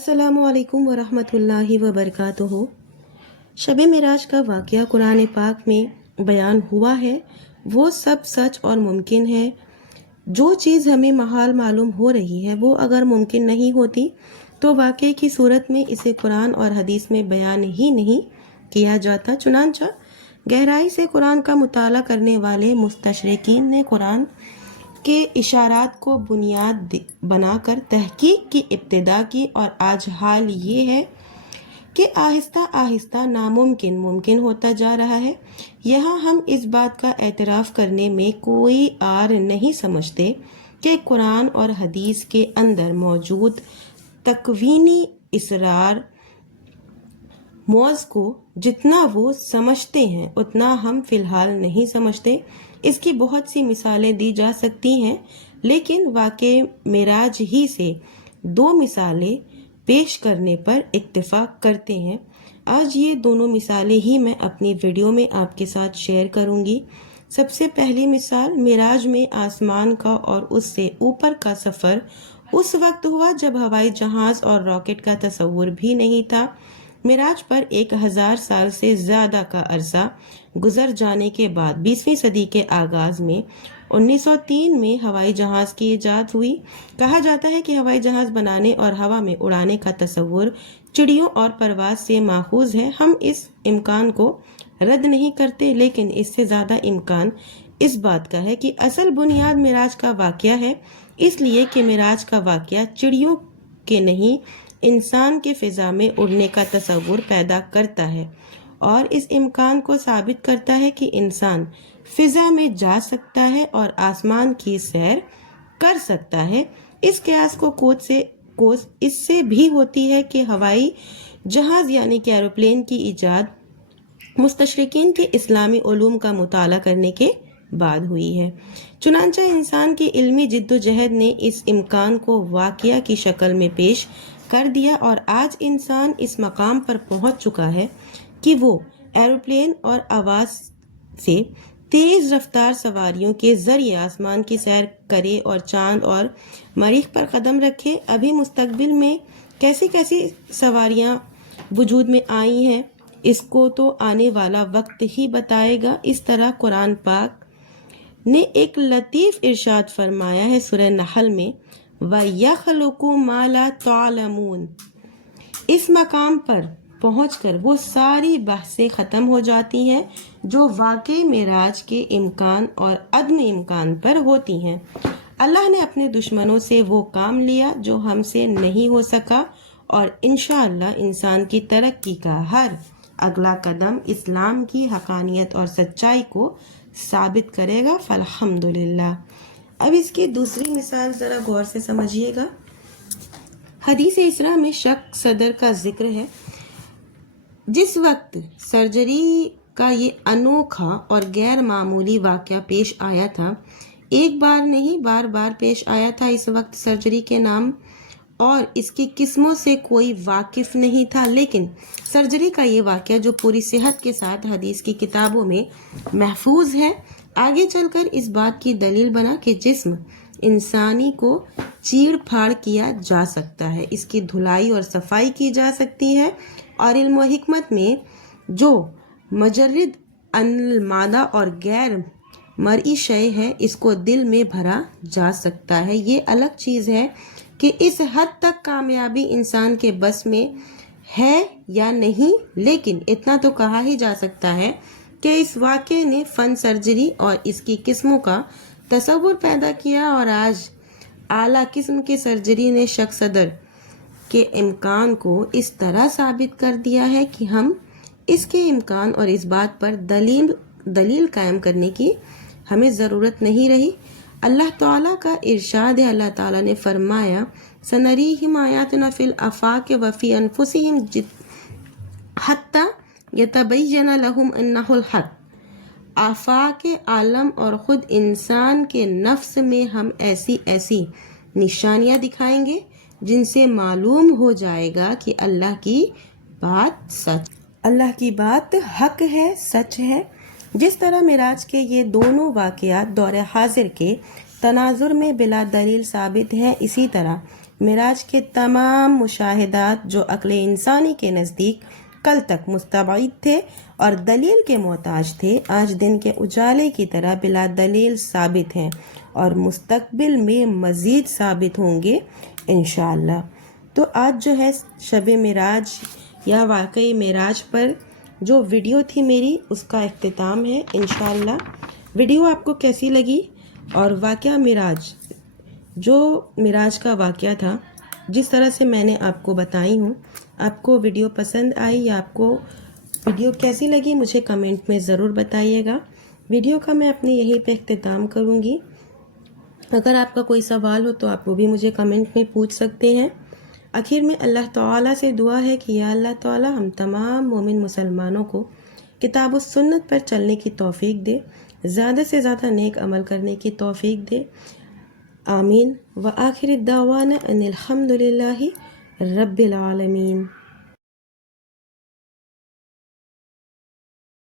अस्सलाम वालेकुम वरहमतुल्लाहि वबरकातुहू। शब मेराज का वाक़या कुरान पाक में बयान हुआ है वो सब सच और मुमकिन है। जो चीज़ हमें महाल मालूम हो रही है वो अगर मुमकिन नहीं होती तो वाक़े की सूरत में इसे कुरान और हदीस में बयान ही नहीं किया जाता। चुनांचा गहराई से कुरान का मुताला करने वाले मुस्तशरिकीन ने कुरान के इशारात को बुनियाद बनाकर तहकीक की इब्तिदा की और आज हाल ये है कि आहिस्ता आहिस्ता नामुमकिन मुमकिन होता जा रहा है। यहाँ हम इस बात का एतराफ़ करने में कोई आर नहीं समझते कि कुरान और हदीस के अंदर मौजूद तकवीनी इसरार मौज़ को जितना वो समझते हैं उतना हम फ़िलहाल नहीं समझते। इसकी बहुत सी मिसालें दी जा सकती हैं, लेकिन वाक़े मेराज ही से दो मिसालें पेश करने पर इत्तेफाक करते हैं। आज ये दोनों मिसालें ही मैं अपनी वीडियो में आपके साथ शेयर करूंगी। सबसे पहली मिसाल, मेराज में आसमान का और उससे ऊपर का सफ़र उस वक्त हुआ जब हवाई जहाज़ और रॉकेट का तस्वुर भी नहीं था। मेराज पर 1000 साल से ज़्यादा का अरसा गुजर जाने के बाद 20वीं सदी के आगाज़ में 1903 में हवाई जहाज़ की इजाद हुई। कहा जाता है कि हवाई जहाज़ बनाने और हवा में उड़ाने का तस्वुर चिड़ियों और परवाज़ से माखूज़ है। हम इस इम्कान को रद्द नहीं करते, लेकिन इससे ज़्यादा इम्कान इस बात का है कि असल बुनियाद मेराज का वाक़या है, इसलिए कि मेराज का वाक़या चिड़ियों के नहीं इंसान के फ़िज़ा में उड़ने का तस्वुर पैदा करता है और इस इम्कान को साबित करता है कि इंसान फ़िज़ा में जा सकता है और आसमान की सैर कर सकता है। इस क़यास को कोस इससे भी होती है कि हवाई जहाज़ यानी कि एरोप्लेन की इजाद मुस्तशरिकीन के इस्लामी उलूम का मुताला करने के बाद हुई है। चुनांचा इंसान की इल्मी जिद्दोजहद ने इस इम्कान को वाक़या की शक्ल में पेश कर दिया और आज इंसान इस मकाम पर पहुंच चुका है कि वो एरोप्लेन और आवाज़ से तेज़ रफ्तार सवारियों के ज़रिए आसमान की सैर करे और चांद और मरीख पर कदम रखे। अभी मुस्तकबिल में कैसी कैसी सवारियां वजूद में आई हैं, इसको तो आने वाला वक्त ही बताएगा। इस तरह कुरान पाक ने एक लतीफ़ इरशाद फरमाया है सूरह नहल में, वयख़्लुक़ु मा ला तअलमून। इस मकाम पर पहुंचकर वो सारी बहसें ख़त्म हो जाती हैं जो वाक़ई मेराज के इम्कान और अदम इम्कान पर होती हैं। अल्लाह ने अपने दुश्मनों से वो काम लिया जो हमसे नहीं हो सका और इंशाअल्लाह इंसान की तरक्की का हर अगला कदम इस्लाम की हक़ानियत और सच्चाई को साबित करेगा। फ़ल्हम्दुलिल्लाह। अब इसकी दूसरी मिसाल ज़रा गौर से समझिएगा। हदीस इसरा में शक सदर का जिक्र है। जिस वक्त सर्जरी का ये अनोखा और गैर मामूली वाक़या पेश आया था, एक बार नहीं बार बार पेश आया था। इस वक्त सर्जरी के नाम और इसकी किस्मों से कोई वाकिफ़ नहीं था, लेकिन सर्जरी का ये वाक़या जो पूरी सेहत के साथ हदीस की किताबों में महफूज है, आगे चलकर इस बात की दलील बना कि जिस्म इंसानी को चीड़ फाड़ किया जा सकता है, इसकी धुलाई और सफाई की जा सकती है और इल्म व हिकमत में जो मजरिद अनमादा और गैर मरई शय है इसको दिल में भरा जा सकता है। ये अलग चीज़ है कि इस हद तक कामयाबी इंसान के बस में है या नहीं, लेकिन इतना तो कहा ही जा सकता है कि इस वाक़े ने फ़न सर्जरी और इसकी किस्मों का तस्वुर पैदा किया और आज आला किस्म की सर्जरी ने शक सदर के इम्कान को इस तरह साबित कर दिया है कि हम इसके इम्कान और इस बात पर दलील कायम करने की हमें ज़रूरत नहीं रही। अल्लाह ताला का इरशाद है, अल्लाह ताला ने फरमाया, सनरीहिम आयातिना फिल आफाक़ व फ़ी अनफुसिहिम हत्ता यतबय्यन लहुम अन्नहुल हक़। आफाक़ आलम और ख़ुद इंसान के नफ्स में हम ऐसी ऐसी निशानियाँ दिखाएंगे जिनसे मालूम हो जाएगा कि अल्लाह की बात हक है, सच है। जिस तरह मेराज के ये दोनों वाक़यात दौर हाजिर के तनाजुर में बिला दलील साबित है, इसी तरह معراج کے تمام مشاہدات جو عقل انسانی کے نزدیک کل تک مستبعد تھے اور دلیل کے محتاج تھے، آج دن کے اجالے کی طرح بلا دلیل ثابت ہیں اور مستقبل میں مزید ثابت ہوں گے انشاءاللہ۔ تو آج جو ہے شب معراج یا واقعی معراج پر جو ویڈیو تھی میری، اس کا اختتام ہے انشاءاللہ۔ ویڈیو آپ کو کیسی لگی اور واقعہ معراج جو معراج کا واقعہ تھا جس طرح سے میں نے آپ کو بتائی ہوں، آپ کو ویڈیو پسند آئی یا آپ کو ویڈیو کیسی لگی مجھے کمنٹ میں ضرور بتائیے گا۔ ویڈیو کا میں اپنی یہیں پہ اختتام کروں گی۔ اگر آپ کا کوئی سوال ہو تو آپ وہ بھی مجھے کمنٹ میں پوچھ سکتے ہیں۔ آخر میں اللہ تعالیٰ سے دعا ہے کہ یا اللہ تعالیٰ ہم تمام مومن مسلمانوں کو کتاب و سنت پر چلنے کی توفیق دے، زیادہ سے زیادہ نیک عمل کرنے کی توفیق دے، آمین۔ وآخر الدعوانا ان الحمد للہ رب العالمین۔